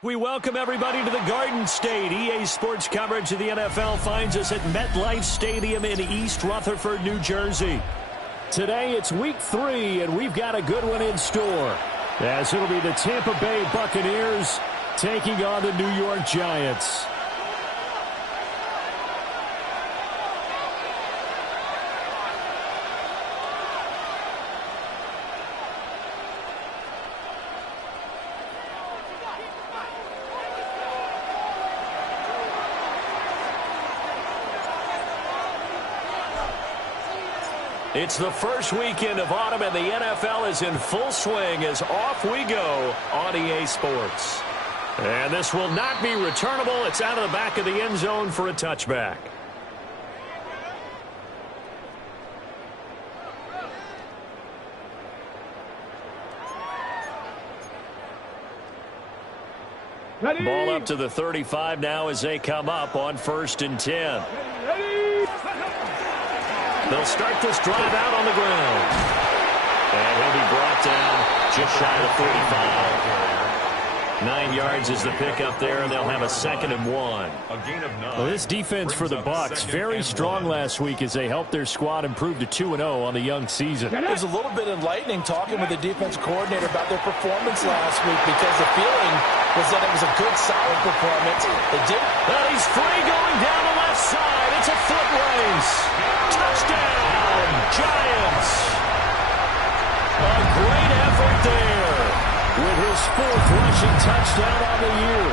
We welcome everybody to the Garden State. EA Sports coverage of the NFL finds us at MetLife Stadium in East Rutherford, New Jersey. Today it's week 3, and we've got a good one in store, as it'll be the Tampa Bay Buccaneers taking on the New York Giants. It's the first weekend of autumn, and the NFL is in full swing as off we go on EA Sports. And this will not be returnable. It's out of the back of the end zone for a touchback. Ready. Ball up to the 35 now as they come up on 1st and 10. They'll start this drive out on the ground. And he'll be brought down just shy of the 45. 9 yards is the pickup there, and they'll have a 2nd and 1. A gain of 9. Well, this defense for the Bucs, very strong last week as they helped their squad improve to 2-0 on the young season. It was a little bit enlightening talking with the defense coordinator about their performance last week, because the feeling was that it was a good, solid performance. They did. Well, he's free going down the left side. It's a foot race. Touchdown, Giants. A great effort there with his 4th rushing touchdown on the year.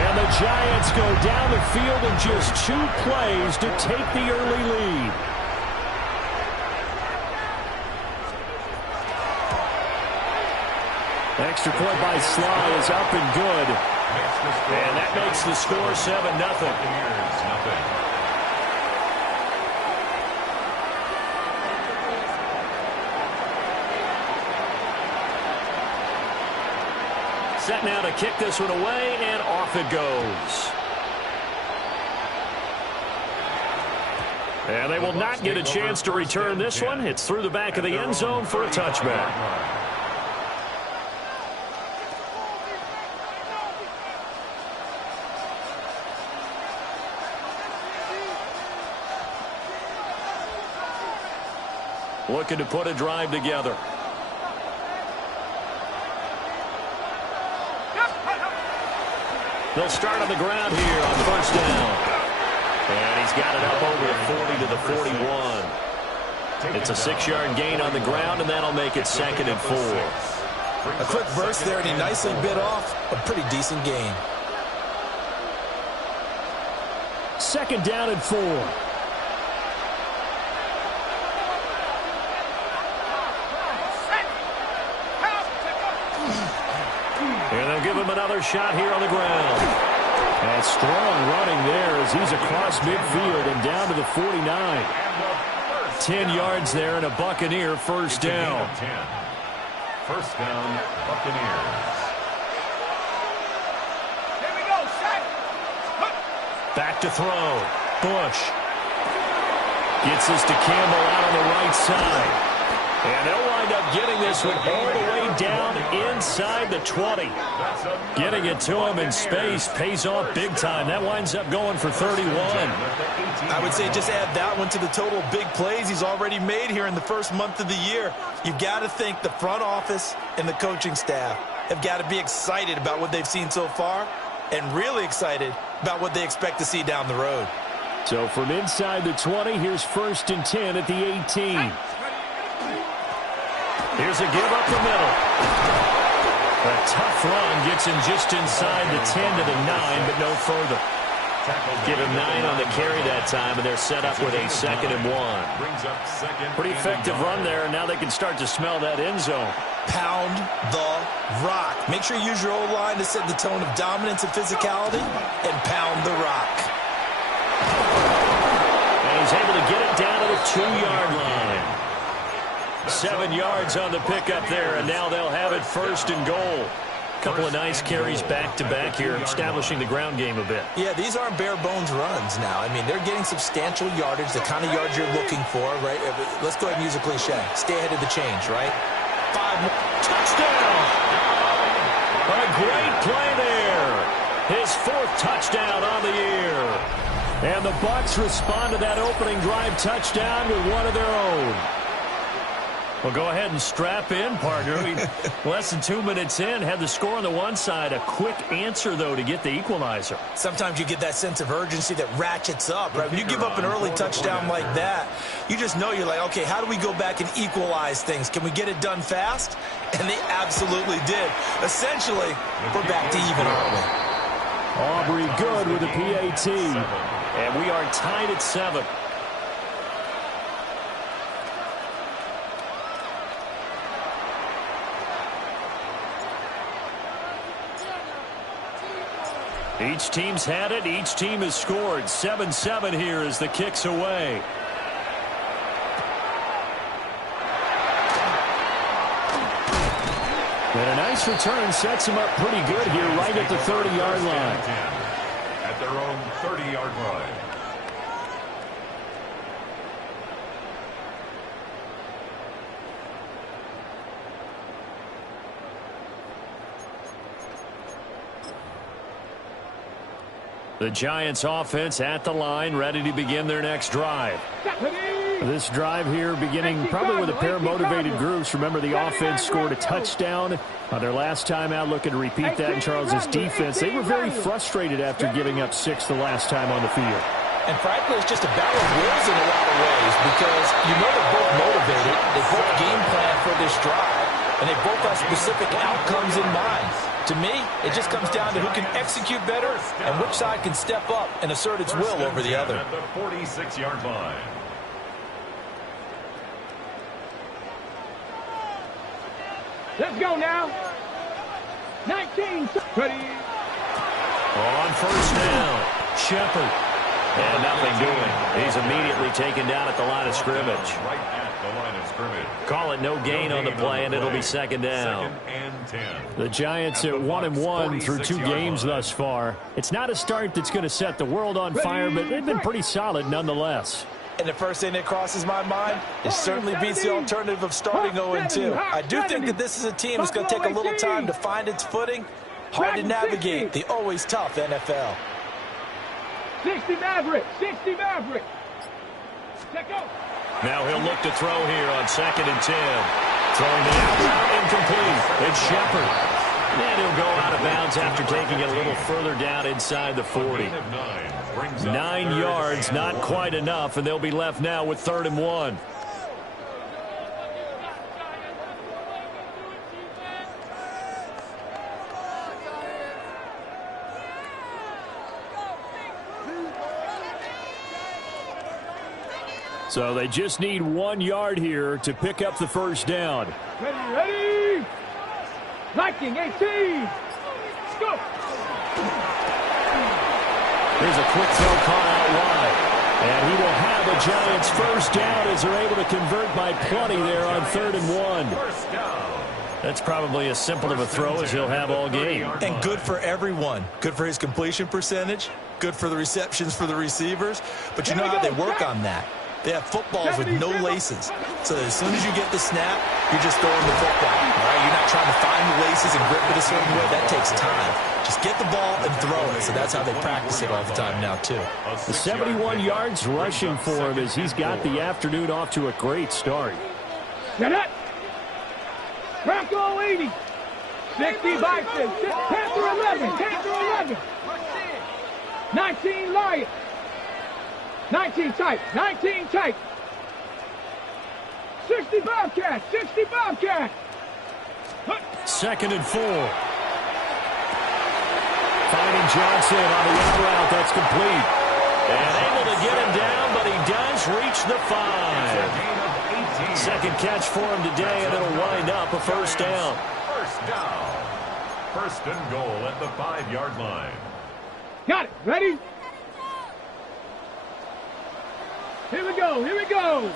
And the Giants go down the field in just 2 plays to take the early lead. Extra point by Sly is up and good. And that makes the score 7-0. Set now to kick this one away, and off it goes. And they will not get a chance to return this one. It's through the back of the end zone for a touchback. Looking to put a drive together. They'll start on the ground here on 1st down. And he's got it up over the 40 to the 41. It's a 6-yard gain on the ground, and that'll make it 2nd and 4. A quick burst there, and he nicely bit off a pretty decent gain. 2nd down and 4. And they'll give him another shot here on the ground. And strong running there as he's across midfield and down to the 49. 10 yards there and a Buccaneer 1st down. 1st down, Buccaneers. Here we go, set. Back to throw. Bush gets this to Campbell out on the right side. And they'll wind up getting this one all the way down inside the 20. Getting it to him in space pays off big time. That winds up going for 31. I would say just add that one to the total big plays he's already made here in the first month of the year. You've got to think the front office and the coaching staff have got to be excited about what they've seen so far and really excited about what they expect to see down the road. So from inside the 20, here's 1st and 10 at the 18. Here's a give up the middle. A tough run gets him just inside the 10 to the 9, but no further. Give him 9 on the carry that time, and they're set up with a 2nd and 1. Pretty effective run there, and now they can start to smell that end zone. Pound the rock. Make sure you use your O-line to set the tone of dominance and physicality, and pound the rock. And he's able to get it down to the 2-yard line. 7 yards on the pickup there, and now they'll have it 1st and goal. Couple of nice carries back-to-back here, establishing the ground game a bit. Yeah, these aren't bare-bones runs now. I mean, they're getting substantial yardage, the kind of yards you're looking for, right? Let's go ahead and use a cliche. Stay ahead of the change, right? 5 more. Touchdown! A great play there. His 4th touchdown on the year. And the Bucs respond to that opening drive touchdown with one of their own. Well, go ahead and strap in, partner. Less than 2 minutes in, had the score on the one side. A quick answer, though, to get the equalizer. Sometimes you get that sense of urgency that ratchets up, right? When you give up an early touchdown like that, you just know you're like, okay, how do we go back and equalize things? Can we get it done fast? And they absolutely did. Essentially, we're back to even, aren't we? Aubrey good with a PAT. And we are tied at 7. Each team's had it. Each team has scored. 7-7 here as the kick's away. And a nice return sets him up pretty good here right at the 30-yard line. At their own 30-yard line. The Giants offense at the line, ready to begin their next drive. This drive here beginning probably with a pair of motivated groups. Remember, the offense scored a touchdown on their last time out, looking to repeat that in Charles's defense. They were very frustrated after giving up 6 the last time on the field. And frankly, it's just a battle of wills in a lot of ways because you know they're both motivated. They both game plan for this drive, and they both have specific outcomes in mind. To me, it just comes down to who can execute better and which side can step up and assert its will over the other. At the 46-yard line. Let's go now. 19. Ready. On first down, Shepard. And nothing doing. He's immediately taken down at the line of scrimmage. Right at the line of scrimmage. Call it no gain on the play, and it'll be second down. 2nd and 10. The Giants at 1-1 through 2 games thus far. It's not a start that's going to set the world on fire, but they've been pretty solid nonetheless. And the first thing that crosses my mind is certainly beats the alternative of starting 0-2. I do think that this is a team that's going to take a little time to find its footing. Hard to navigate the always tough NFL. 60 Maverick. 60 Maverick. Check out. Now he'll look to throw here on 2nd and 10. Throwing the out route incomplete. It's Shepard. And he'll go out of bounds after taking it a little further down inside the 40. 9 yards, not quite enough, and they'll be left now with 3rd and 1. So they just need 1 yard here to pick up the first down. Ready. Liking 18. Go. Here's a quick throw caught out wide. And he will have a Giants first down as they're able to convert by plenty there on 3rd and 1. That's probably as simple of a throw as he'll have all game. And good for everyone. Good for his completion percentage. Good for the receptions for the receivers. But you know how they work on that. They have footballs with no laces. So as soon as you get the snap, you're just throwing the football. All right? You're not trying to find the laces and grip it a certain way. That takes time. Just get the ball and throw it. So that's how they practice it all the time now, too. The 71 yards rushing for him as he's got the afternoon off to a great start. Get it. Bronco 80. 60 Bison. Panther 11. Panther 11. 19 Lions. 19 tight. 19 tight. 60 Bobcat. 60 Bobcat. 2nd and 4. Finding Johnson on the out route. That's complete. And able to get him down, but he does reach the 5. Second catch for him today, and it'll wind up a first down. First down. 1st and goal at the 5-yard line. Got it. Ready? Here we go. Here we go.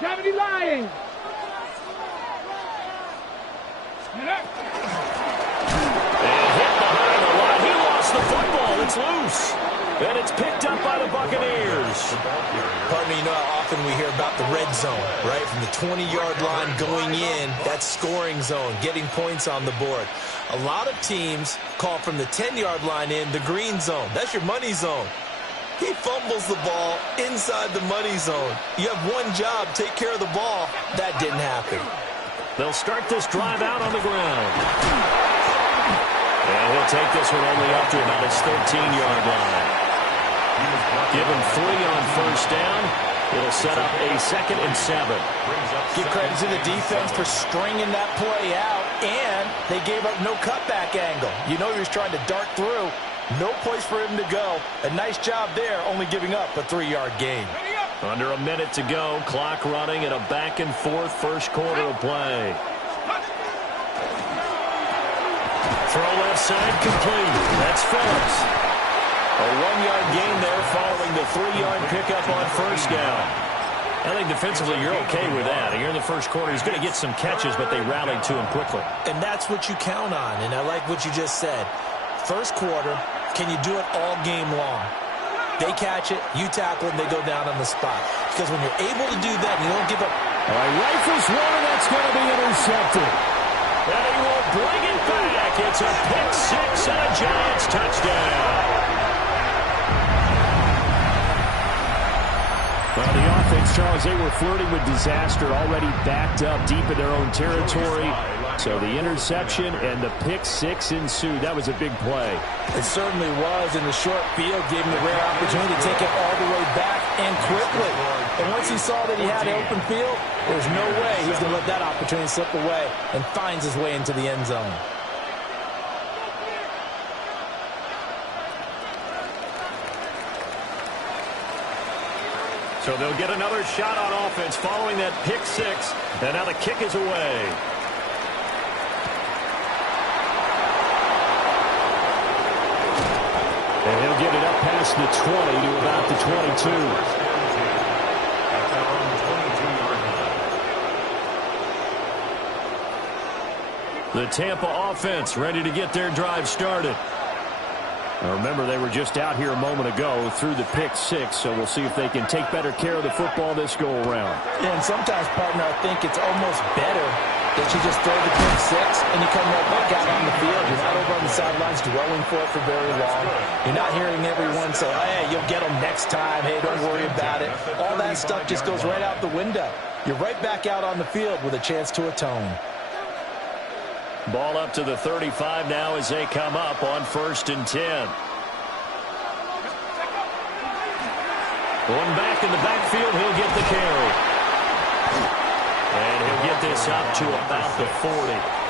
70 Lions. Get up. And hit behind the line. He lost the football. It's loose. And it's picked up by the Buccaneers. Pardon me, you know how often we hear about the red zone, right? From the 20-yard line going in, that's scoring zone, getting points on the board. A lot of teams call from the 10-yard line in the green zone. That's your money zone. He fumbles the ball inside the money zone. You have one job, take care of the ball. That didn't happen. They'll start this drive out on the ground. And he'll take this one only up to about his 13-yard line. Give him 3 on first down. It'll set up a 2nd and 7. Give credit to the defense for stringing that play out, and they gave up no cutback angle. You know he was trying to dart through. No place for him to go. A nice job there, only giving up a 3-yard gain. Under a minute to go. Clock running in a back-and-forth first quarter of play. Throw left side complete. That's Phillips. A 1-yard gain there following the 3-yard pickup on first down. I think defensively you're okay with that. Here in the first quarter, he's going to get some catches, but they rallied to him quickly. And that's what you count on, and I like what you just said. First quarter, can you do it all game long? They catch it, you tackle it, and they go down on the spot. Because when you're able to do that, you don't give up. All right, rifles one, and that's going to be intercepted. And he will bring it back. It's a pick 6 and a Giants touchdown. Well, the offense, Charles, they were flirting with disaster, already backed up deep in their own territory. So the interception and the pick 6 ensued. That was a big play. It certainly was, and the short field gave him the rare opportunity to take it all the way back and quickly. And once he saw that he had open field, there's no way he's going to let that opportunity slip away, and finds his way into the end zone. So they'll get another shot on offense following that pick 6. And now the kick is away. And he'll get it up past the 20 to about the 22. The Tampa offense ready to get their drive started. Now remember, they were just out here a moment ago through the pick 6, so we'll see if they can take better care of the football this go-around. Yeah, and sometimes, partner, I think it's almost better that you just throw the pick 6 and you come right back out on the field. You're not over on the sidelines dwelling for it for very long. You're not hearing everyone say, hey, you'll get them next time. Hey, don't worry about it. All that stuff just goes right out the window. You're right back out on the field with a chance to atone. Ball up to the 35 now as they come up on 1st and 10. One back in the backfield, he'll get the carry. And he'll get this up to about the 40.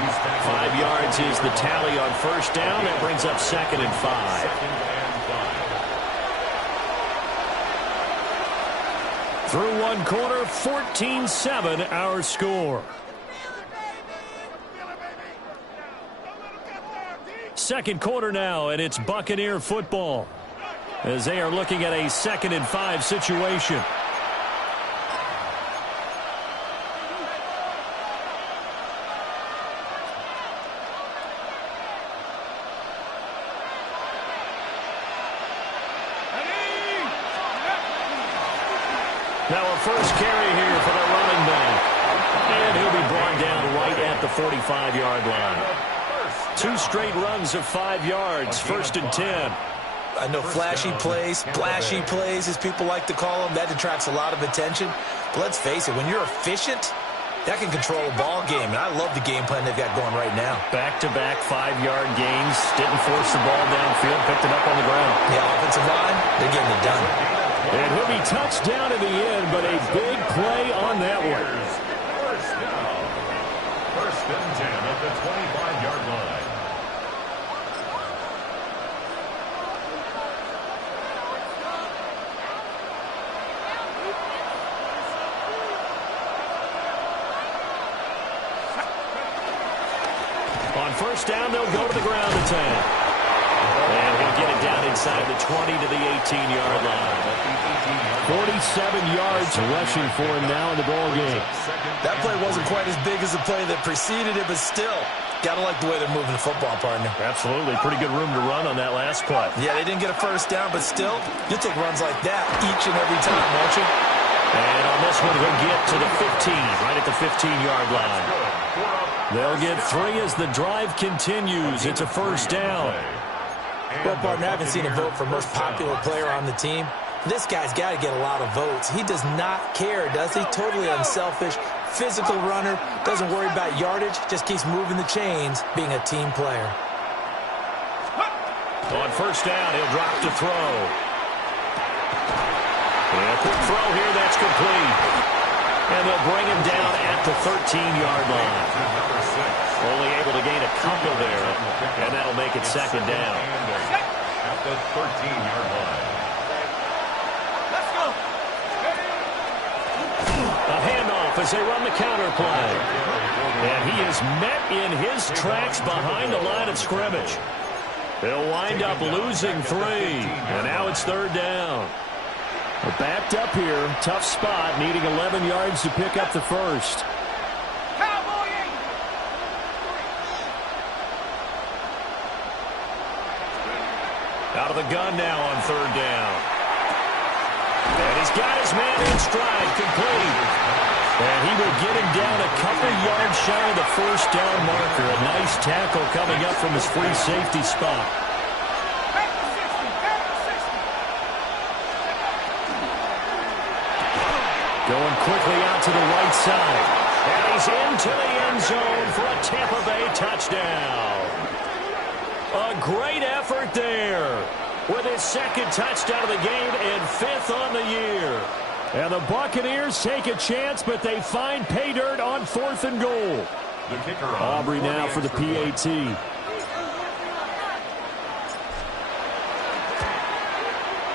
5 yards is the tally on first down. That brings up 2nd and 5. Through one quarter, 14-7 our score. Second quarter now, and it's Buccaneer football as they are looking at a 2nd and 5 situation. Now a first carry here for the running back. And he'll be brought down right at the 45-yard line. 2 straight runs of 5 yards, 1st and 10. I know flashy plays, splashy plays, as people like to call them, that attracts a lot of attention. But let's face it, when you're efficient, that can control a ball game. And I love the game plan they've got going right now. Back-to-back 5-yard gains. Didn't force the ball downfield, picked it up on the ground. The offensive line, they're getting it done. And he'll be touched down in the end, but a big play on that one. First and 10 at the 25-yard line. On first down, they'll go to the ground attack. And he'll get it down inside the 20 to the 18-yard line. 47 yards rushing for him now in the ball game. That play wasn't quite as big as the play that preceded it, but still, Gotta like the way they're moving the football, partner. Absolutely. Pretty good room to run on that last play. Yeah, they didn't get a first down, but still, you take runs like that each and every time, won't you? And on this one, he'll get to the 15, right at the 15-yard line. They'll get 3 as the drive continues. It's a first down. Well, partner, I haven't seen a vote for most popular player on the team. This guy's got to get a lot of votes. He does not care, does he? Totally unselfish, physical runner, doesn't worry about yardage, just keeps moving the chains, being a team player. On first down, he'll drop to throw. And a quick throw here, that's complete. And they'll bring him down at the 13-yard line. Only able to gain a couple there, and that'll make it second down. At the 13-yard line. Let's go. A handoff as they run the counter play. And he is met in his tracks behind the line of scrimmage. They'll wind up losing 3, and now it's third down. We're backed up here. Tough spot, needing 11 yards to pick up the first. Out of the gun now on third down. And he's got his man in stride, complete. And he will get him down a couple yards shy of the first down marker. A nice tackle coming up from his free safety spot. Going quickly out to the right side. And he's into the end zone for a Tampa Bay touchdown. A great effort there with his second touchdown of the game and 5th on the year. And the Buccaneers take a chance, but they find pay dirt on 4th and goal. The kicker on Aubrey now for the PAT.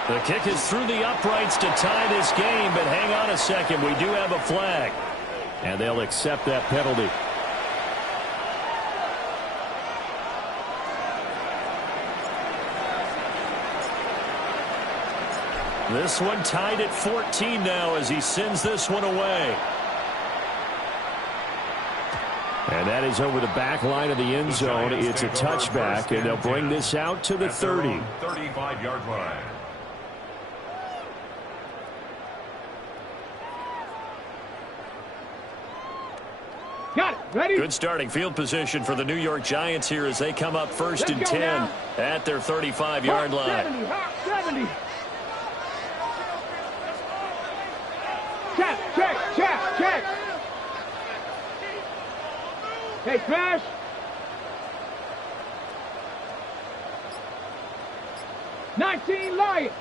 The kick is through the uprights to tie this game, but hang on a second. We do have a flag, and they'll accept that penalty. This one tied at 14 now as he sends this one away. And that is over the back line of the end zone. It's a touchback, and they'll bring this out to the 30. 35-yard line. Got it. Ready? Good starting field position for the New York Giants here as they come up first and 10 now. at their 35-yard line. 70. Check. Hey, crash. '19 Lion.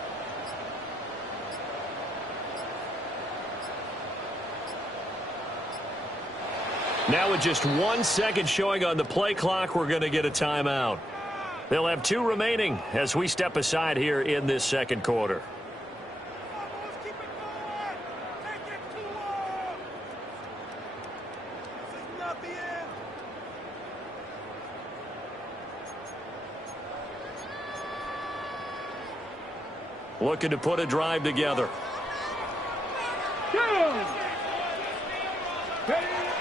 Now with just 1 second showing on the play clock, we're going to get a timeout. They'll have 2 remaining as we step aside here in this second quarter. Looking to put a drive together.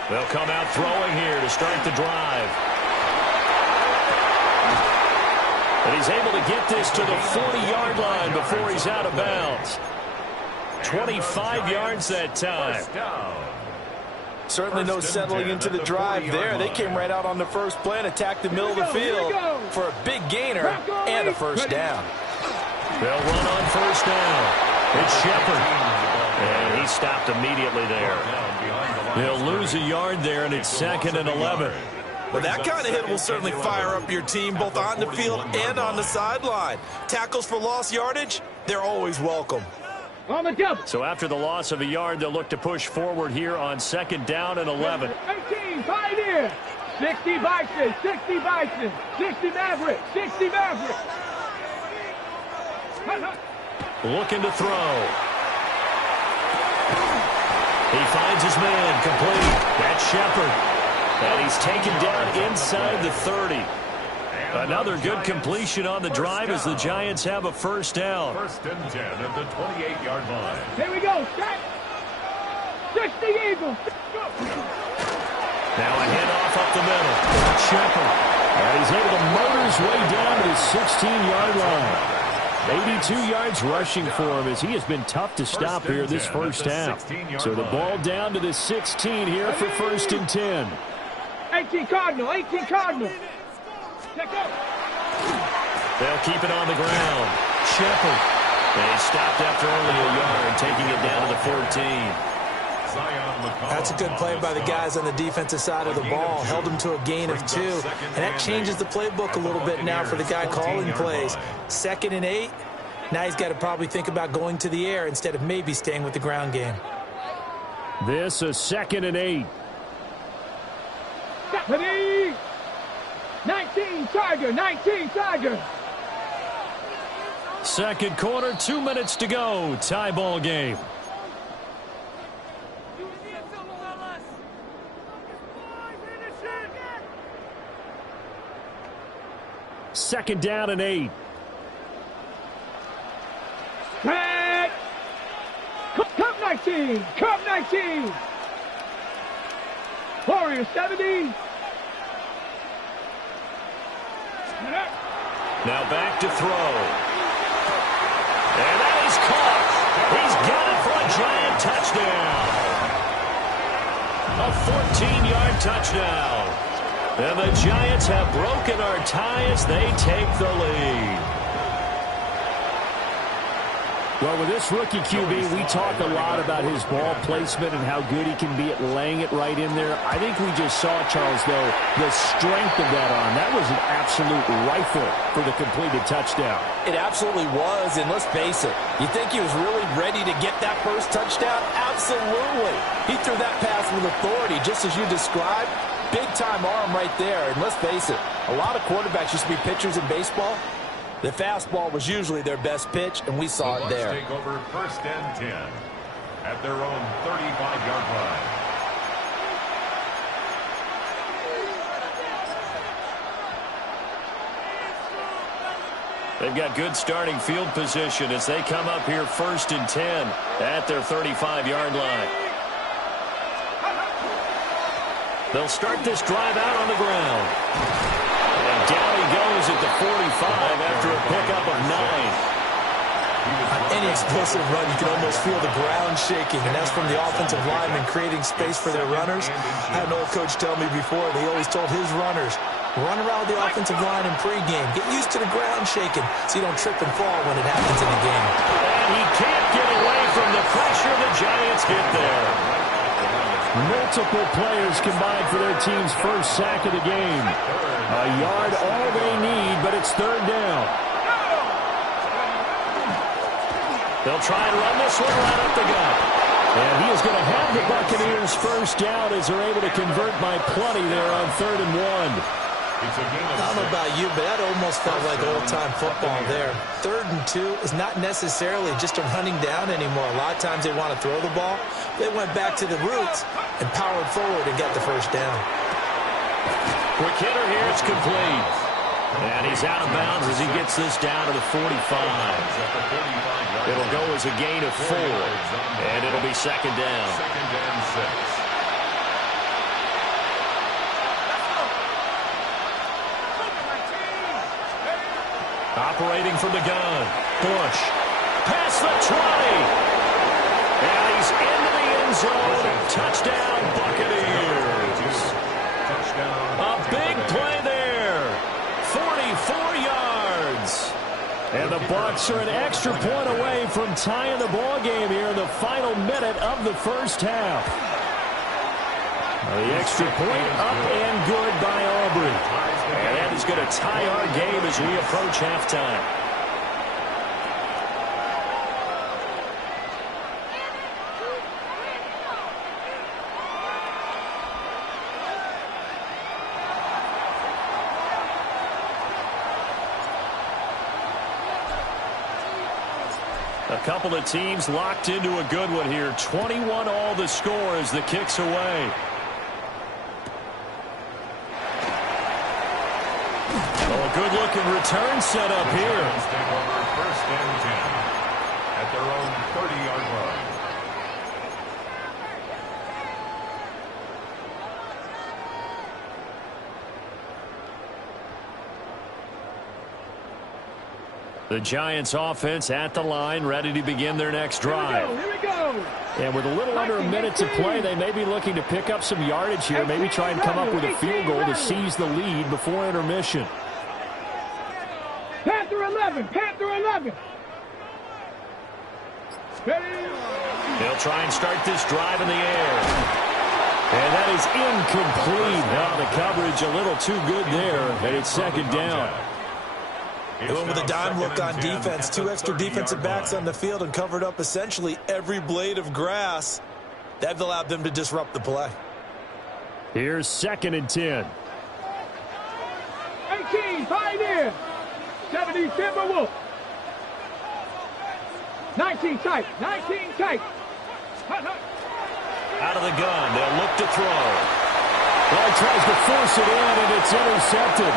They'll come out throwing here to start the drive. But he's able to get this to the 40-yard line before he's out of bounds. 25 yards that time. Certainly no settling into the drive there. They came right out on the first play and attacked the middle of the field for a big gainer and a first down. They'll run on first down. It's Shepard. And he stopped immediately there. They'll lose a yard there, and it's 2nd and 11. Well, that kind of hit will certainly fire up your team both on the field and on the sideline. Tackles for lost yardage, they're always welcome. On the double. So after the loss of a yard, they'll look to push forward here on 2nd down and 11. 18, Pioneer. 60 Bison, 60 Bison, 60 Maverick, 60 Maverick. Looking to throw. He finds his man complete. That's Shepard. And he's taken down inside the 30. Another good completion on the drive as the Giants have a first down. 1st and 10 at the 28-yard line. Here we go. Set. 60 Eagles. Go. Now a handoff up the middle. Shepard. And he's able to motor his way down to the 16-yard line. 82 yards rushing for him as he has been tough to stop here this first half. So the ball down to the 16 here for 1st and 10. 18 Cardinal, 18 Cardinal. Check out. They'll keep it on the ground. Shepard. And he stopped after only a yard, taking it down to the 14. That's a good play by the guys on the defensive side of the ball. Held them to a gain of 2. And that changes the playbook a little bit now for the guy calling plays. 2nd and 8. Now he's got to probably think about going to the air instead of maybe staying with the ground game. This is 2nd and 8. 19 Tiger, 19 Tiger. Second quarter, 2 minutes to go. Tie ball game. Second down and 8. Red. Cup 19. Cup 19. Warrior 70. Now back to throw. And that is caught. He's got it for a giant touchdown. A 14-yard touchdown. And the Giants have broken our tie as they take the lead. Well, with this rookie QB, we talk a lot about his ball placement and how good he can be at laying it right in there. I think we just saw, Charles, though, the strength of that arm. That was an absolute rifle for the completed touchdown. It absolutely was, and let's face it, you think he was really ready to get that first touchdown? Absolutely. He threw that pass with authority, just as you described. Big-time arm right there, and let's face it, a lot of quarterbacks used to be pitchers in baseball. The fastball was usually their best pitch, and we saw it there. Take over 1st and 10 at their own 35-yard line. They've got good starting field position as they come up here 1st and 10 at their 35-yard line. They'll start this drive out on the ground. And down he goes at the 45 after a pickup of 9. On any explosive run, you can almost feel the ground shaking, and that's from the offensive linemen creating space for their runners. I had an old coach tell me before, they always told his runners, run around the offensive line in pregame. Get used to the ground shaking so you don't trip and fall when it happens in the game. And he can't get away from the pressure the Giants get there. Multiple players combined for their team's first sack of the game. A yard all they need, but it's 3rd down. They'll try and run this one right up the gut. And he is going to have the Buccaneers first down as they're able to convert by plenty there on 3rd and 1. I don't know about you, but that almost felt like old-time football there. 3rd and 2 is not necessarily just a running down anymore. A lot of times they want to throw the ball. They went back to the roots and powered forward and got the first down. Quick hitter here, it's complete. And he's out of bounds as he gets this down to the 45. It'll go as a gain of 4. And it'll be 2nd down. 2nd and 6. Operating from the gun. Bush. Past the 20. And he's into the end zone. Touchdown, Buccaneers. A big play there. 44 yards. And the Bucs are an extra point away from tying the ball game here in the final minute of the first half. The extra point up and good by Aubrey. And that is going to tie our game as we approach halftime. A couple of teams locked into a good one here. 21 all the score as the kick's away. Good-looking return set up here. Take over 1st and 10 at their own 30-yard line. The Giants offense at the line, ready to begin their next drive. Here we go. And with a little under a minute to play, they may be looking to pick up some yardage here, maybe try and come up with a field goal to seize the lead before intermission. Panther 11, Panther 11. They'll try and start this drive in the air. And that is incomplete. Now the coverage a little too good there, and it's second down. Going with a dime look on defense. 2 extra defensive backs on the field and covered up essentially every blade of grass. That allowed them to disrupt the play. Here's 2nd and 10. 18, Pioneer. 70, Timberwolf. 19 tight, 19 tight. Out of the gun, they'll look to throw. Well, he tries to force it in, and it's intercepted.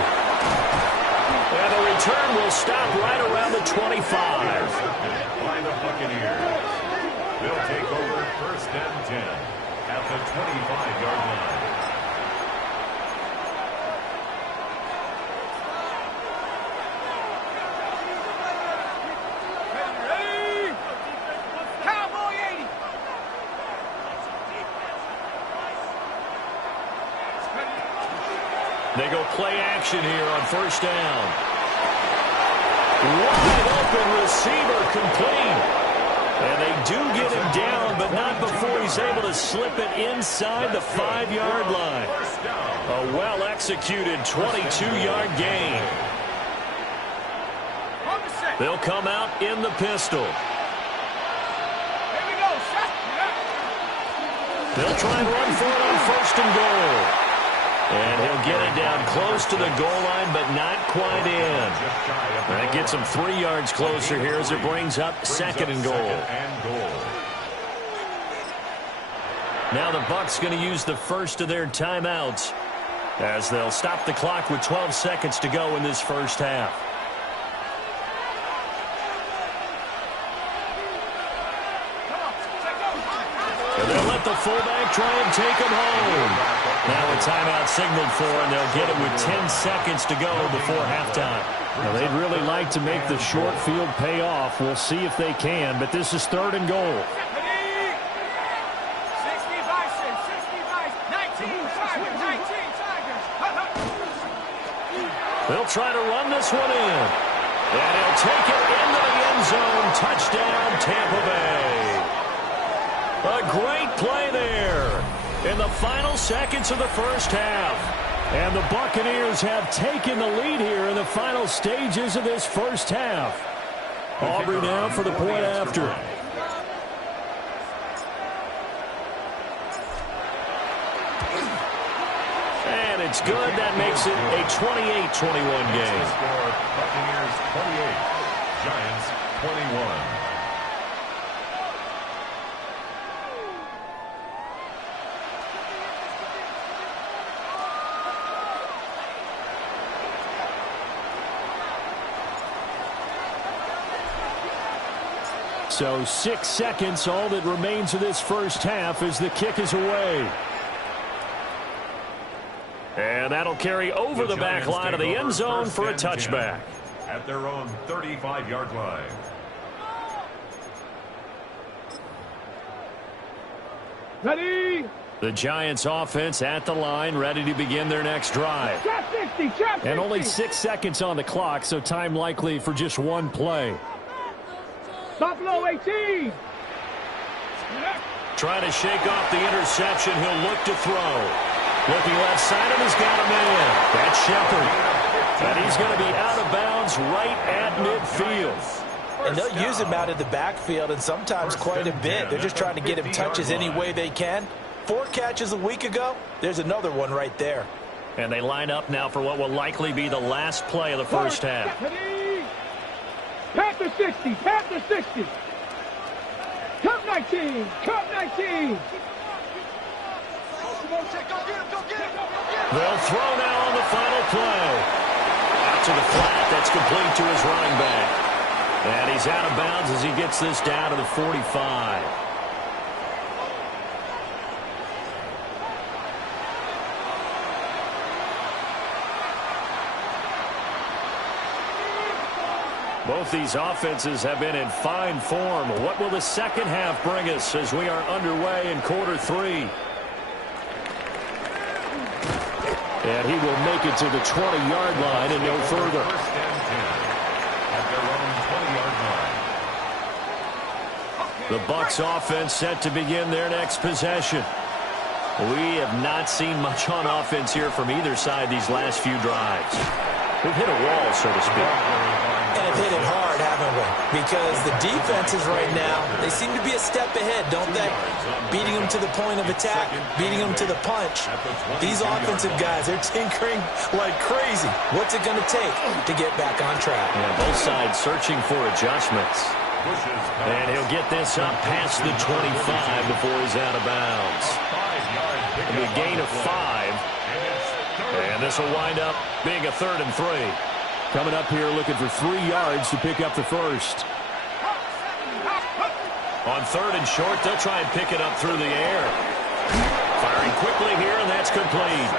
And the return will stop right around the 25. By the Buccaneers. They'll take over 1st and 10 at the 25-yard line. They go play action here on 1st down. Wide open receiver complete. And they do get him down, but not before he's able to slip it inside the 5-yard line. A well-executed 22-yard gain. They'll come out in the pistol. They'll try and run for it on 1st and goal. And he'll get it down close to the goal line, but not quite in. That gets him 3 yards closer here as it brings up 2nd and goal. Now the Bucs going to use the first of their timeouts as they'll stop the clock with 12 seconds to go in this first half. And they'll let the fullback try and take him home. Now a timeout signaled for, and they'll get it with 10 seconds to go before halftime. Now they'd really like to make the short field pay off. We'll see if they can, but this is 3rd and goal. 19 They'll try to run this one in. And he'll take it into the end zone. Touchdown, Tampa Bay. A great play there in the final seconds of the first half. And the Buccaneers have taken the lead here in the final stages of this first half. Aubrey now for the point after. And it's good. That makes it a 28-21 game. Buccaneers 28, Giants 21. So 6 seconds, all that remains of this first half as the kick is away. And that'll carry over the back line of the end zone for a touchback. At their own 35-yard line. Ready? The Giants offense at the line, ready to begin their next drive. Trap 60, trap 60. And only 6 seconds on the clock, so time likely for just one play. Buffalo 18. Trying to shake off the interception. He'll look to throw. Looking left side, and he's got a man. That's Shepard. And he's going to be out of bounds right at midfield. And they'll use him out of the backfield, and sometimes quite a bit. They're just trying to get him touches any way they can. 4 catches a week ago. There's another one right there. And they line up now for what will likely be the last play of the first half. Panther 60, Panther 60. Cup 19, Cup 19. They'll throw now on the final play. Out to the flat. That's complete to his running back. And he's out of bounds as he gets this down to the 45. Both these offenses have been in fine form. What will the second half bring us as we are underway in quarter 3? And he will make it to the 20-yard line and no further. First and 10 at their own 20-yard line. The Bucs offense set to begin their next possession. We have not seen much on offense here from either side these last few drives. We've hit a wall, so to speak. And have hit it hard, haven't we? Because the defenses right now, they seem to be a step ahead, don't they? Beating them to the point of attack, beating them to the punch. These offensive guys, they're tinkering like crazy. What's it going to take to get back on track? Yeah, both sides searching for adjustments. And he'll get this up past the 25 before he's out of bounds. It'll be a gain of 5. And this will wind up being a 3rd and 3. Coming up here looking for 3 yards to pick up the first. On 3rd and short, they'll try and pick it up through the air. Firing quickly here, and that's complete.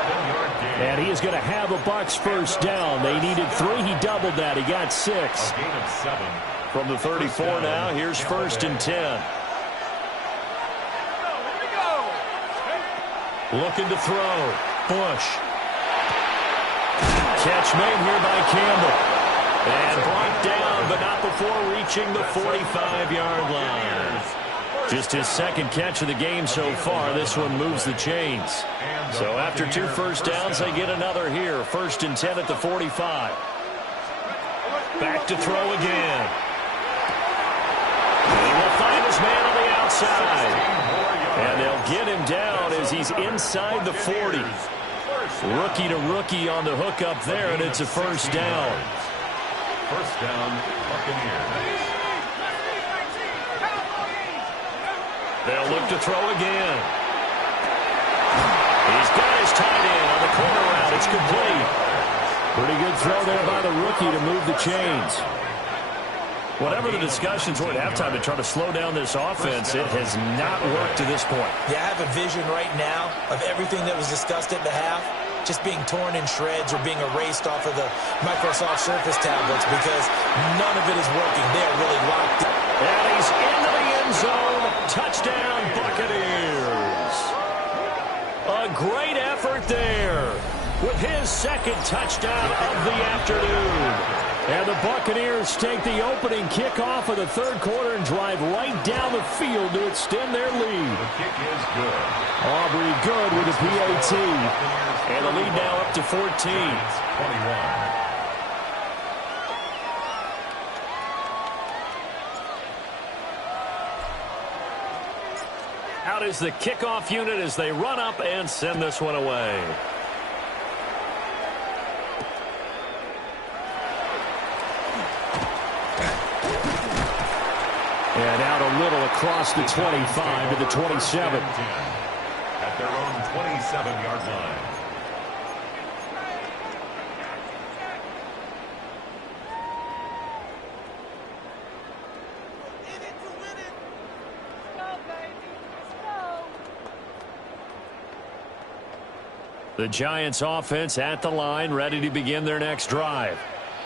And he is going to have a Bucs first down. They needed 3. He doubled that. He got 6. A gain of 7. From the 34 now, here's 1st and 10. Looking to throw. Bush. Catch made here by Campbell. And brought down, but not before reaching the 45-yard line. Just his 2nd catch of the game so far. This one moves the chains. So after 2 first downs, they get another here. 1st and 10 at the 45. Back to throw again. He will find his man on the outside. And they'll get him down as he's inside the 40. Rookie to rookie on the hook up there, and it's a first down. First down, Buccaneers. They'll look to throw again. He's got his tight end on the corner route. It's complete. Pretty good throw there by the rookie to move the chains. Whatever the discussions were at halftime to try to slow down this offense, it has not worked to this point. Yeah, I have a vision right now of everything that was discussed at the half just being torn in shreds or being erased off of the Microsoft Surface tablets because none of it is working. They're really locked in. And he's into the end zone. Touchdown, Buccaneers. A great effort there with his 2nd touchdown of the afternoon. And the Buccaneers take the opening kickoff of the 3rd quarter and drive right down the field to extend their lead. The kick is good. Aubrey good with the PAT. And the lead now up to 14. 21. Out is the kickoff unit as they run up and send this one away. And out a little across the 25 to the 27. At their own 27-yard line. The Giants offense at the line, ready to begin their next drive.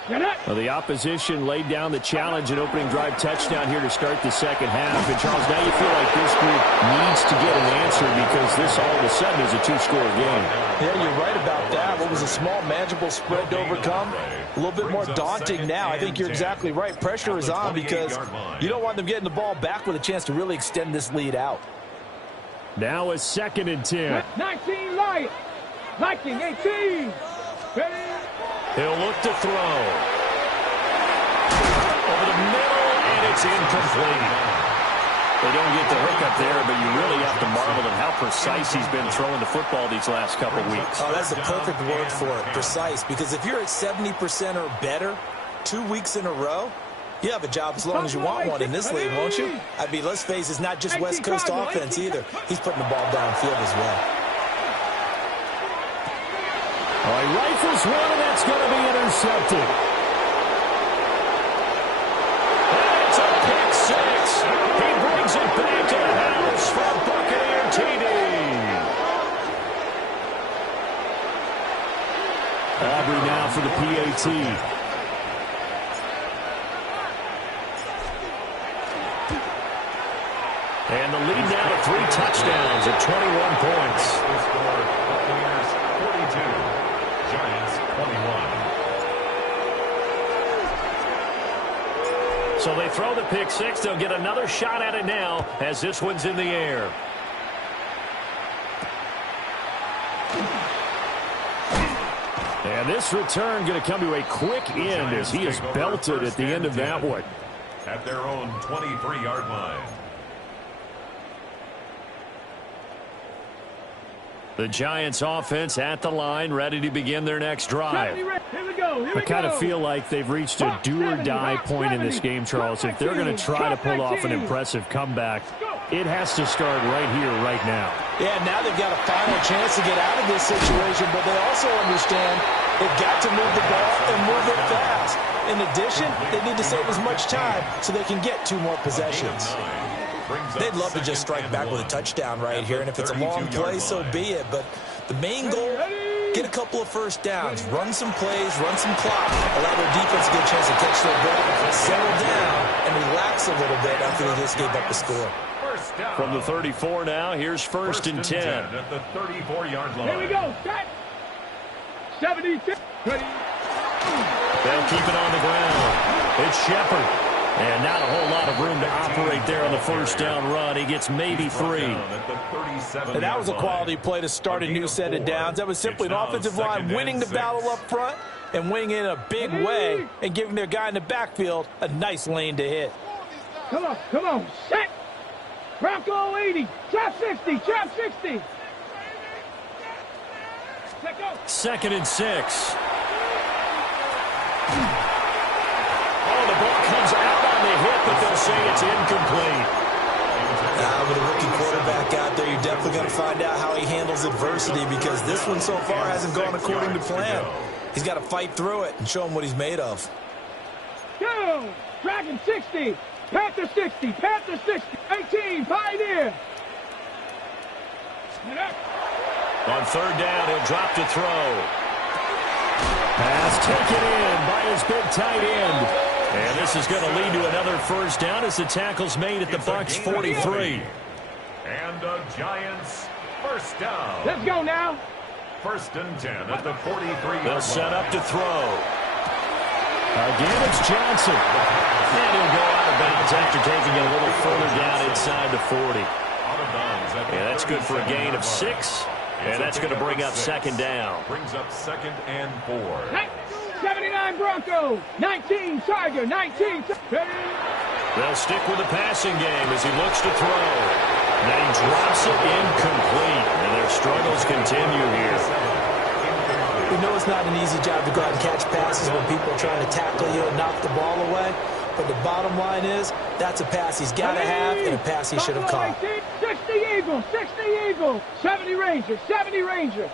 Well, the opposition laid down the challenge and opening drive touchdown here to start the 2nd half. And, Charles, now you feel like this group needs to get an answer because this all of a sudden is a 2-score game. Yeah, you're right about that. What was a small, manageable spread to overcome? A little bit more daunting now. I think you're exactly right. Pressure is on because you don't want them getting the ball back with a chance to really extend this lead out. Now a 2nd and 10. 19 Lions. Viking 18. Ready? He'll look to throw. Over the middle, and it's incomplete. They don't get the hook up there, but you really have to marvel at how precise he's been throwing the football these last couple weeks. Oh, that's the perfect word for it, precise. Because if you're at 70% or better 2 weeks in a row, you have a job as long as you want one in this league, won't you? I mean, let's face it, it's not just West Coast offense either. He's putting the ball downfield as well. All right, rifles one, and that's going to be intercepted. And it's a pick 6. He brings it back to the house for Buccaneer TD. Aubrey now for the PAT. And the lead now to 3 touchdowns at 21 points. The score, Buccaneers 42, Giants 21. So they throw the pick six. They'll get another shot at it now as this one's in the air. And this return going to come to a quick end as he is belted at the end of that one. At their own 23-yard line. The Giants offense at the line, ready to begin their next drive. I kind of feel like they've reached a do-or-die point in this game, Charles. If they're going to try to pull off an impressive comeback, it has to start right here, right now. Yeah, now they've got a final chance to get out of this situation, but they also understand they've got to move the ball and move it fast. In addition, they need to save as much time so they can get 2 more possessions. They'd love to just strike back with a touchdown right here, and if it's a long play, so be it. But the main goal, get a couple of first downs, run some plays, run some clock, allow their defense to get a chance to catch their breath, settle down, and relax a a little bit after they just gave up the score. From the 34 now, here's first and 10. At the 34-yard line. Here we go. Set. 72. They'll keep it on the ground. It's Shepard. And not a whole lot of room to operate there on the first down run. He gets maybe 3. And that was a quality play to start a new set of downs. That was simply an offensive line winning the battle up front and winning in a big way and giving their guy in the backfield a nice lane to hit. Come on, set. Bronco 80, trap 60, trap 60. Let go. 2nd and 6. Oh, the ball comes out on the hit, but they'll say it's incomplete. With a rookie quarterback out there, you're definitely going to find out how he handles adversity because this one so far hasn't gone according to plan. He's got to fight through it and show him what he's made of. Go! Dragon 60, Panther 60, Panther 60, 18, Pioneer. On 3rd down, he'll drop to throw. Pass taken in by his big tight end. And this is going to lead to another first down as the tackle's made at the Bucs 43. And the Giants first down. Let's go now. 1st and 10 at the 43. They'll set up to throw. Again, it's Johnson. And he'll go out of bounds after taking it a little further down inside the 40. And that's good for a gain of 6. And that's going to bring up 2nd down. Brings up 2nd and 4. 79 Bronco, 19 Tiger, 19. They'll stick with the passing game as he looks to throw. And he drops it incomplete. And their struggles continue here. We know it's not an easy job to go out and catch passes when people are trying to tackle you and knock the ball away. But the bottom line is, that's a pass he's got to have and a pass he should have caught. 60 Eagle, 60 Eagle, 70 Ranger, 70 Ranger.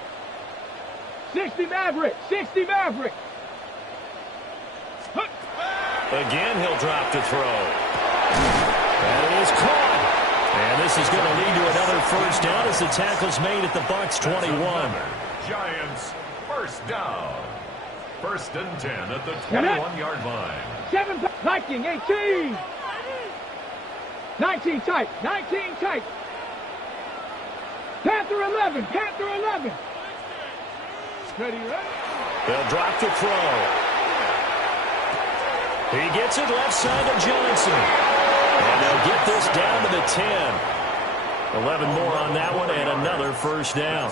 60 Maverick, 60 Maverick. Again, he'll drop to throw. And it is caught. And this is going to lead to another first down as the tackle's made at the Bucs 21. Giants first down. 1st and 10 at the 21-yard line. 7 Viking, 18. 19 tight, 19 tight. Panther 11, Panther 11. Ready, ready. They'll drop to throw. He gets it left side of Johnson. And they'll get this down to the 10. 11 more on that one and another first down.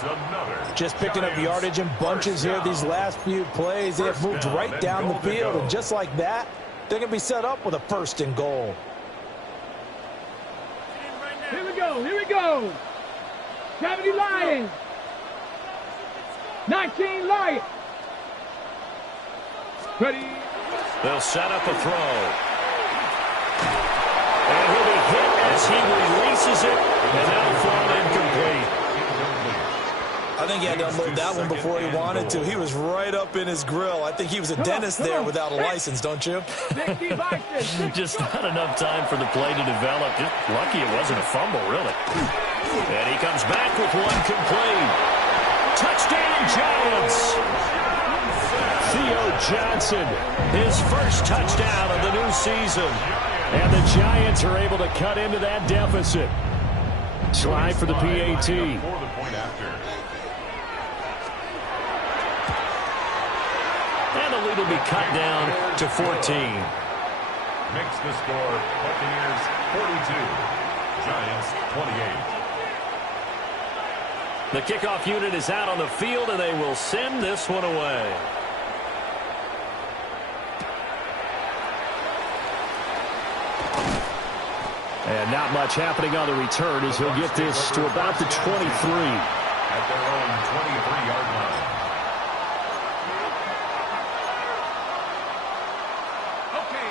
Just picking up yardage in bunches here these last few plays. They have moved right down the field. And just like that, they're going to be set up with a 1st and goal. Here we go, here we go. 70 Lions. 19 Lions. Ready. They'll set up a throw. And he'll be hit as he releases it. And that'll fall incomplete. I think he had to unload that one before he wanted to. He was right up in his grill. I think he was a dentist there without a license, don't you? Just not enough time for the play to develop. Just lucky it wasn't a fumble, really. And he comes back with one complete. Touchdown, Giants! Theo Johnson, his first touchdown of the new season. And the Giants are able to cut into that deficit. Try for the PAT. For the point after. And the lead will be cut down to 14. Makes the score Buccaneers 42, Giants 28. The kickoff unit is out on the field, and they will send this one away. And not much happening on the return as he'll get this to about the 23. At their own 23-yard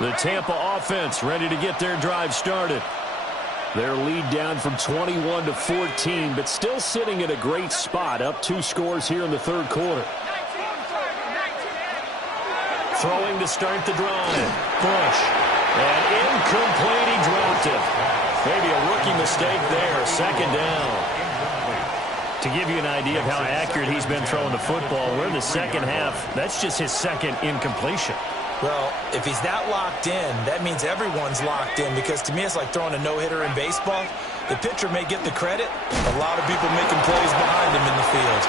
line. The Tampa offense ready to get their drive started. Their lead down from 21 to 14, but still sitting at a great spot, up 2 scores here in the third quarter. Throwing to start the drive. Bush. And incomplete, he dropped it. Maybe a rookie mistake there, second down. To give you an idea of how accurate he's been throwing the football, we're in the second half. That's just his second incompletion. Well, if he's that locked in, that means everyone's locked in, because to me it's like throwing a no-hitter in baseball. The pitcher may get the credit. A lot of people making plays behind him in the field.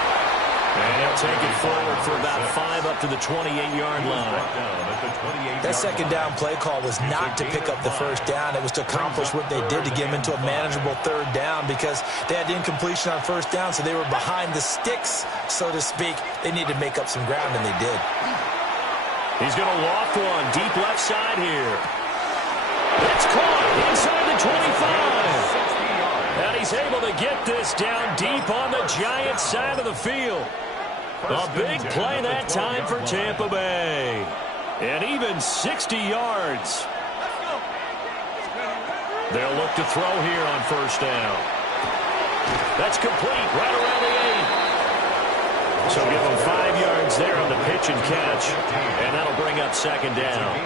And he'll take it forward for about 5 up to the 28-yard line. That second down play call was not to pick up the first down. It was to accomplish what they did to get him into a manageable third down, because they had incompletion on first down, so they were behind the sticks, so to speak. They needed to make up some ground, and they did. He's going to loft one deep left side here. It's caught inside the 25. And he's able to get this down deep on the Giants side of the field. A big play that time for Tampa Bay. And even 60 yards. They'll look to throw here on first down. That's complete right around the 8. So give them 5 yards there on the pitch and catch. And that'll bring up second down.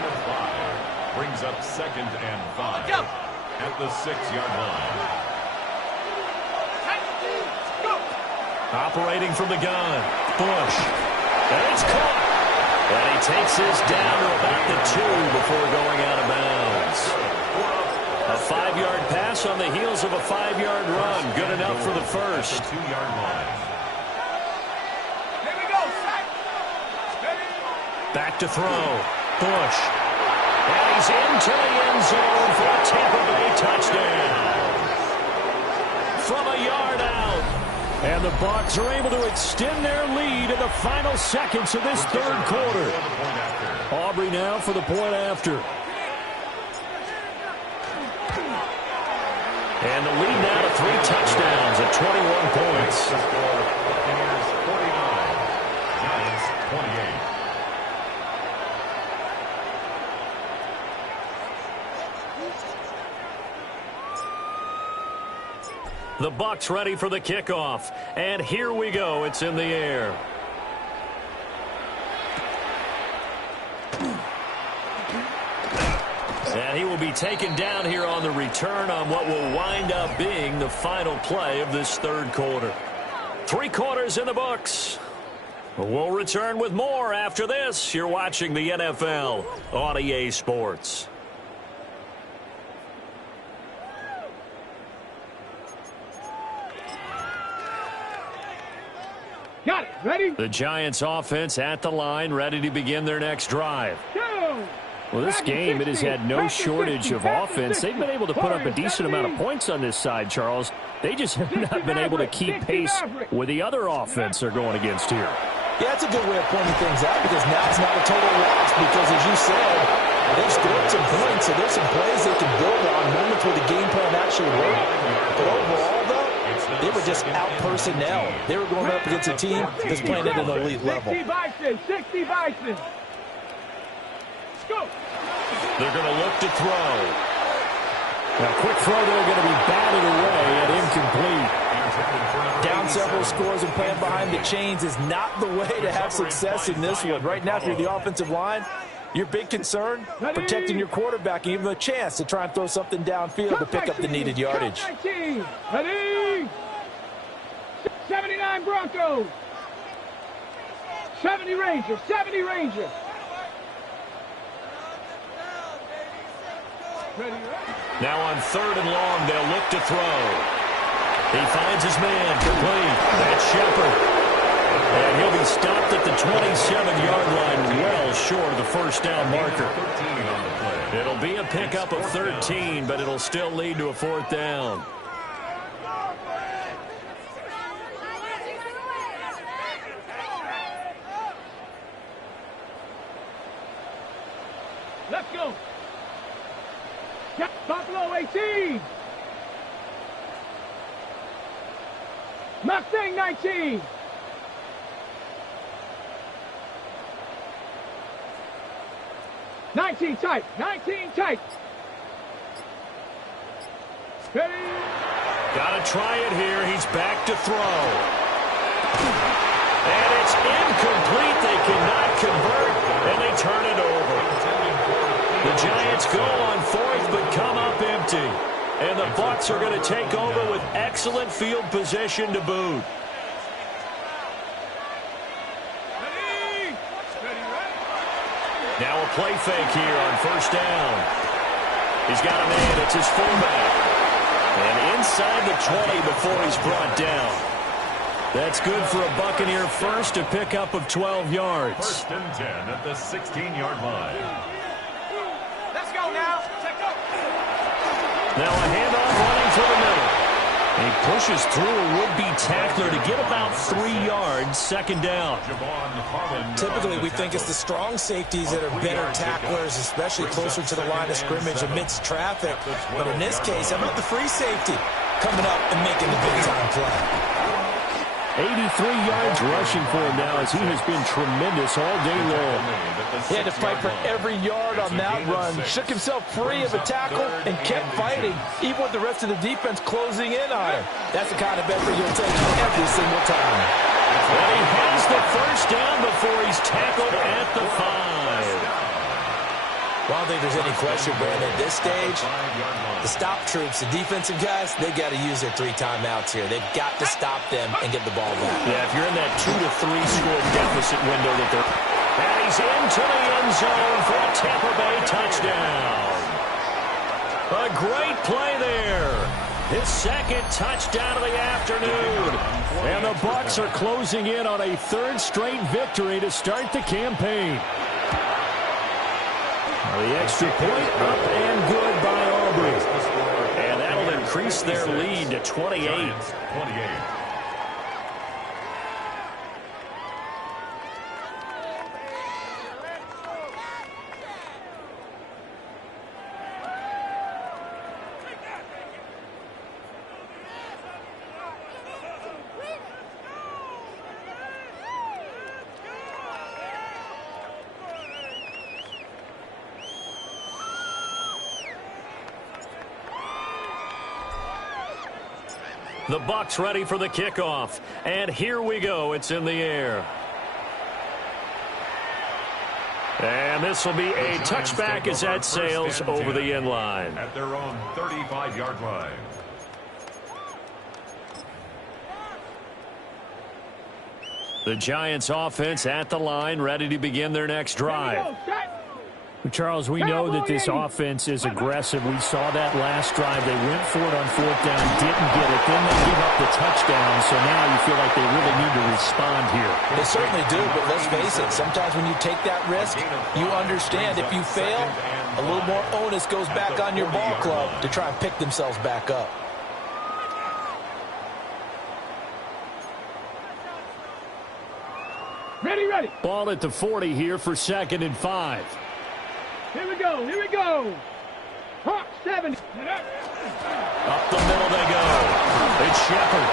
Brings up second and 5 at the 6-yard line. Operating from the gun. Bush. And it's caught. And he takes this down to about the 2 before going out of bounds. A 5-yard pass on the heels of a 5-yard run. Good enough for the first. 2-yard line. Back to throw. Bush. And he's into the end zone for a Tampa Bay touchdown. From a yard out. And the Bucs are able to extend their lead in the final seconds of this third quarter. Aubrey now for the point after. And the lead now to 3 touchdowns at 21 points. Buccaneers 49, Giants 28. The Bucs ready for the kickoff. And here we go. It's in the air. And he will be taken down here on the return on what will wind up being the final play of this third quarter. 3 quarters in the books. We'll return with more after this. You're watching the NFL on EA Sports. Got it. Ready? The Giants offense at the line, ready to begin their next drive. Well, this game, it has had no shortage of offense. They've been able to put up a decent amount of points on this side, Charles. They just have not been able to keep pace with the other offense they're going against here. Yeah, that's a good way of pointing things out, because now it's not a total loss, because as you said, they've scored some points, so there's some plays they can build on, moments where the game plan actually worked. But overall, though, they were just out personnel. They were going up against a team that's playing at an elite level. 60 Bison, 60 Bison. Go. They're going to look to throw. Now, quick throw there, going to be batted away and incomplete. Down several scores and playing behind the chains is not the way to have success in this one. Right now, if you're the offensive line, your big concern, protecting your quarterback and give him a chance to try and throw something downfield to pick up the needed yardage. Ready? 79 Broncos. 70 Rangers. 70 Rangers. Now on 3rd and long, they'll look to throw. He finds his man, complete. That's Shepard. And he'll be stopped at the 27-yard line, well short of the first down marker. It'll be a pickup of 13, but it'll still lead to a fourth down. Let's go. Buffalo 18. Mustang 19. Nineteen tight. 19 tight. Ready. Got to try it here. He's back to throw. And it's incomplete. They cannot convert, and they turn it over. The Giants go on fourth, but come up empty. And the Bucs are going to take over with excellent field position to boot. Now a play fake here on first down. He's got a man. It's his fullback. And inside the 20 before he's brought down. That's good for a Buccaneer first, a pickup of 12 yards. First and 10 at the 16-yard line. Let's go now. Check up. Now a handoff running for the middle. And he pushes through a would-be tackler to get about 3 yards, second down. Typically, we think it's the strong safeties that are better tacklers, especially closer to the line of scrimmage amidst traffic. But in this case, how about the free safety coming up and making the big-time play? 83 yards rushing for him now as he has been tremendous all day long. He had to fight for every yard on that run. Shook himself free of a tackle and kept fighting, even with the rest of the defense closing in on him. That's the kind of effort you'll take every single time. And he has the first down before he's tackled at the 5. Well, I don't think there's any question, Brandon, at this stage, the stop troops, the defensive guys, they've got to use their 3 timeouts here. They've got to stop them and get the ball back. Yeah, if you're in that 2 to 3 score deficit window that they're... And he's into the end zone for a Tampa Bay touchdown. A great play there. His second touchdown of the afternoon. And the Bucs are closing in on a 3rd straight victory to start the campaign. The extra point up and good by Aubrey. And that'll increase their lead to 28. The Bucs ready for the kickoff. And here we go. It's in the air. And this will be a touchback as that sails over the end line. At their own 35-yard line. The Giants offense at the line, ready to begin their next drive. Charles, we know that this offense is aggressive. We saw that last drive. They went for it on 4th down, didn't get it. Then they give up the touchdown, so now you feel like they really need to respond here. They certainly do, but let's face it, sometimes when you take that risk, you understand if you fail, a little more onus goes back on your ball club to try and pick themselves back up. Ready. Ball at the 40 here for 2nd and 5. Here we go. Hawk 7. Up the middle they go. It's Shepard.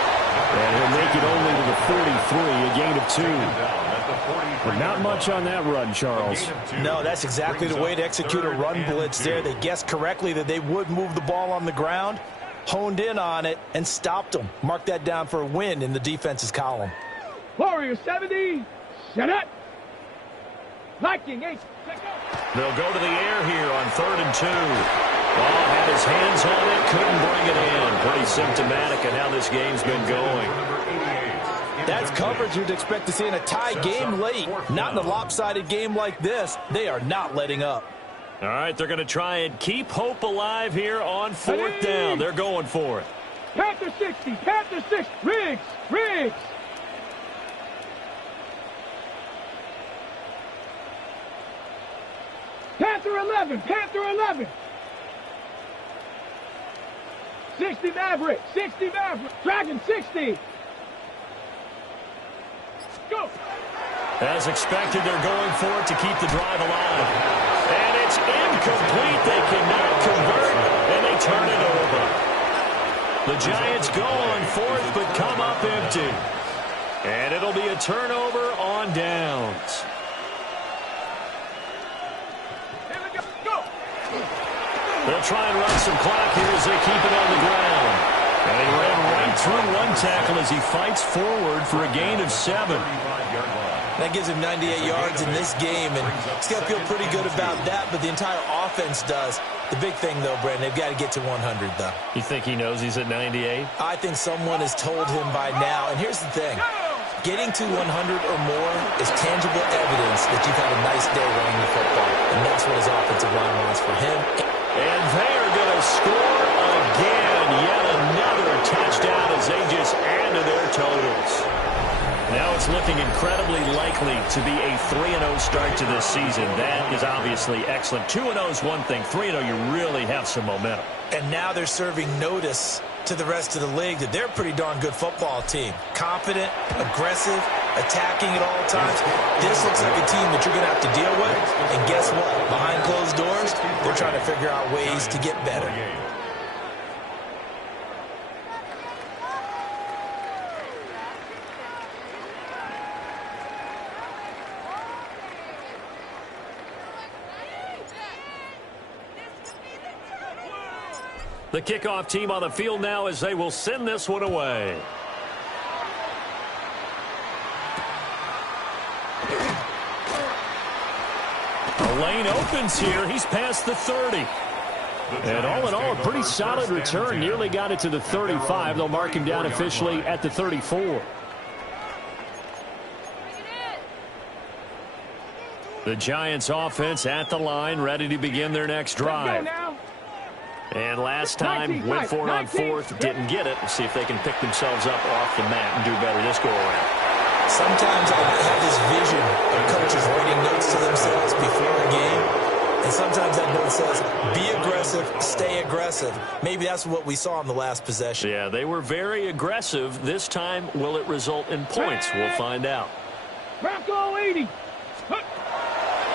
And he'll make it only to the 43, a gain of 2. But not much on that run, Charles. No, that's exactly the way to execute a run blitz there. They guessed correctly that they would move the ball on the ground, honed in on it, and stopped them. Mark that down for a win in the defense's column. Warrior 70. Shut up. Viking 8. They'll go to the air here on 3rd and 2. Ball had his hands on it, couldn't bring it in. Pretty symptomatic of how this game's been going. That's coverage you'd expect to see in a tie game late. Not in a lopsided game like this. They are not letting up. All right, they're going to try and keep hope alive here on 4th down. They're going for it. Panther 60, Panther 60, Riggs. Panther 11, Panther 11. 60 Maverick, Dragon 60. Go. As expected, they're going for it to keep the drive alive. And it's incomplete. They cannot convert, and they turn it over. The Giants go on fourth, but come up empty. And it'll be a turnover on downs. They'll try and run some clock here as they keep it on the ground. And he ran right through one tackle as he fights forward for a gain of 7. That gives him 98 yards in this game, and he's got to feel pretty good about that, but the entire offense does. The big thing, though, Brandon, they've got to get to 100, though. You think he knows he's at 98? I think someone has told him by now. And here's the thing. Getting to 100 or more is tangible evidence that you've had a nice day running the football, and that's what his offensive line wants for him. And they are going to score again. Yet another touchdown as they just add to their totals. Now it's looking incredibly likely to be a 3-0 start to this season. That is obviously excellent. 2-0 is one thing. 3-0, you really have some momentum. And now they're serving notice to the rest of the league that they're a pretty darn good football team. Confident, aggressive, attacking at all times. This looks like a team that you're going to have to deal with. And guess what? Behind closed doors, they're trying to figure out ways to get better. The kickoff team on the field now as they will send this one away. The lane opens here. He's past the 30. And all in all, a pretty solid return. Nearly got it to the 35. They'll mark him down officially at the 34. The Giants offense at the line, ready to begin their next drive. And last time, went for it on fourth, didn't get it. We'll see if they can pick themselves up off the mat and do better this go-around. Sometimes I have this vision of coaches writing notes to themselves before a game. And sometimes that note says, be aggressive, stay aggressive. Maybe that's what we saw in the last possession. Yeah, they were very aggressive. This time, will it result in points? We'll find out. Bronco 80.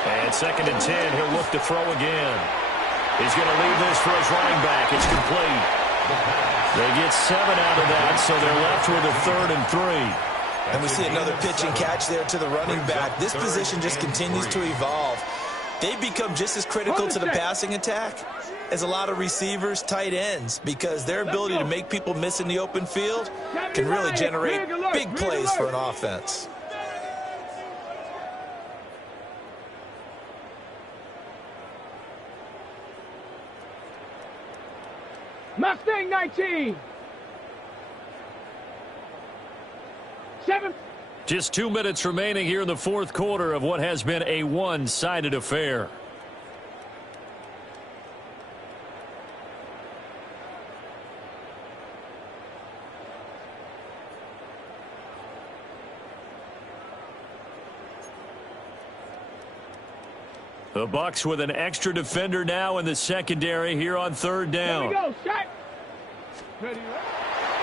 And 2nd and 10, he'll look to throw again. He's going to leave this for his running back. It's complete. They get 7 out of that, so they're left with a 3rd and 3. And we see another pitch and catch there to the running back. This position just continues to evolve. They become just as critical to the passing attack as a lot of receivers, tight ends, because their ability to make people miss in the open field can really generate big plays for an offense. Mustang 19. 7. Just 2 minutes remaining here in the fourth quarter of what has been a one-sided affair. The Bucs with an extra defender now in the secondary here on 3rd down. Here we go, shot.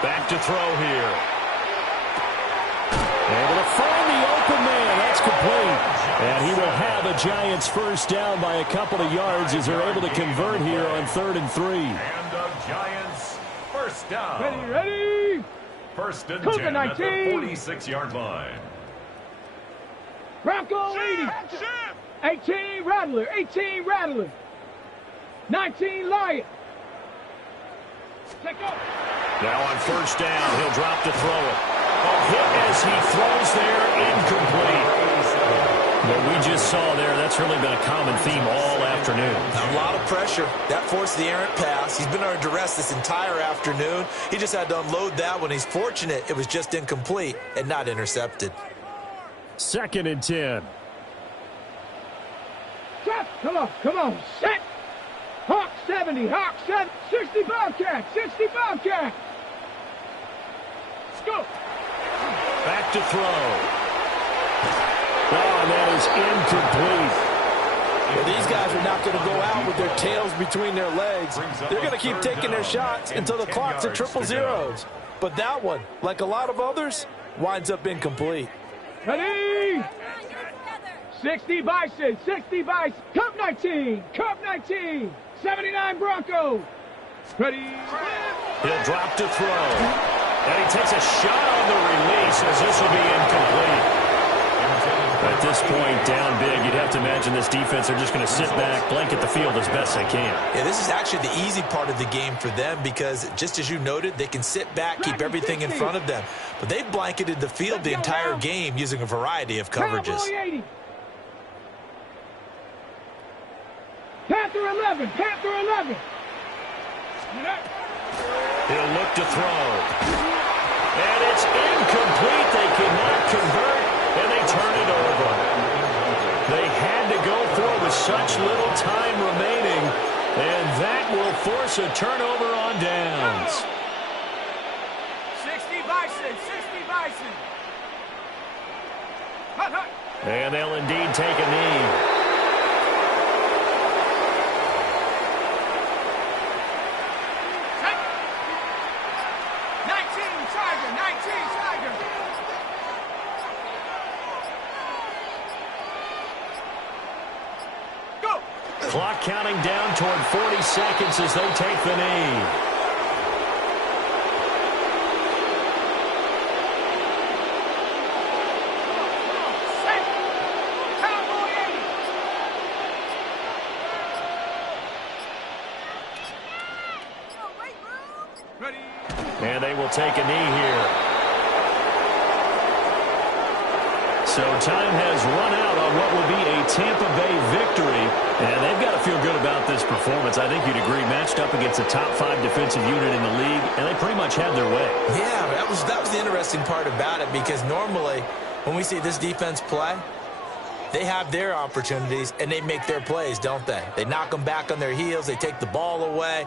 Back to throw here. Able to find the open man. That's complete. And he will have a Giants first down by a couple of yards as they're able to convert here on 3rd and 3. And the Giants first down. Ready. 1st and Cougar 10 at the 19. 46-yard line. Bronco 80. 18 Rattler. 18 Rattler. 19 Lion. Take off. Now on 1st down, he'll drop to throw it. A hit as he throws there, incomplete. What we just saw there, that's really been a common theme all afternoon. A lot of pressure. That forced the errant pass. He's been under duress this entire afternoon. He just had to unload that one. He's fortunate it was just incomplete and not intercepted. 2nd and 10. Come on, set. Hawk 70, Hawk 7, 60 Bobcat, 60 Bobcat. Go. Back to throw. Oh, and that is incomplete. Well, these guys are not going to go out with their tails between their legs. They're going to keep taking their shots until the clock's at 0-0. But that one, like a lot of others, winds up incomplete. Ready? 60 Bison, 60 Bison. Cup 19, Cup 19. 79 Broncos. Ready? He'll drop to throw. And he takes a shot on the release as this will be incomplete. At this point, down big, you'd have to imagine this defense are just going to sit back, blanket the field as best they can. Yeah, this is actually the easy part of the game for them because, just as you noted, they can sit back, keep everything in front of them. But they've blanketed the field the entire game using a variety of coverages. Panther 11, Panther 11. He'll look to throw. And it's incomplete. They cannot convert, and they turn it over. They had to go for it with such little time remaining, and that will force a turnover on downs. 60 Bison, 60 Bison. Hut, hut. And they'll indeed take a knee. Clock counting down toward 40 seconds as they take the knee. And they will take a knee here. So time has run out on what will be a Tampa Bay victory. And they've got to feel good about this performance. I think you'd agree, matched up against a top 5 defensive unit in the league, and they pretty much had their way. Yeah, that was the interesting part about it, because normally when we see this defense play, they have their opportunities and they make their plays, don't they? They knock them back on their heels. They take the ball away.